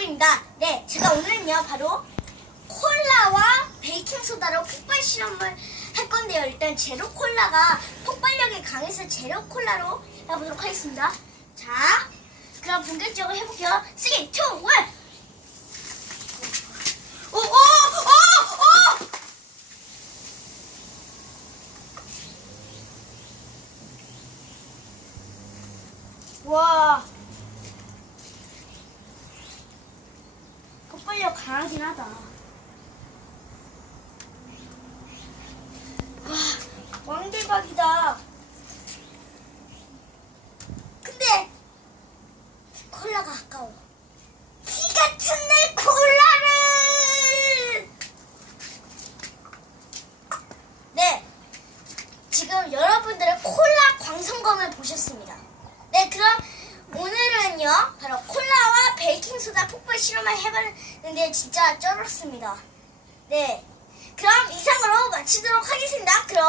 마이핀포입니다. 네, 제가 오늘은요 바로 콜라와 베이킹소다로 폭발 실험을 할 건데요. 일단 제로 콜라가 폭발력이 강해서 제로 콜라로 해보도록 하겠습니다. 자, 그럼 본격적으로 해볼게요. 3, 2, 1. 와, 폭발력 강하긴 하다. 와, 왕대박이다. 근데 콜라가 아까워. 피 같은 내 콜라를. 네, 지금 여러분들의 콜라 광선검을 보셨습니다. 네, 그럼 오늘은요 바로 콜라와 베이킹소다 폭발 실험을 해봤는데 진짜 쩔었습니다. 네, 그럼 이상으로 마치도록 하겠습니다. 그럼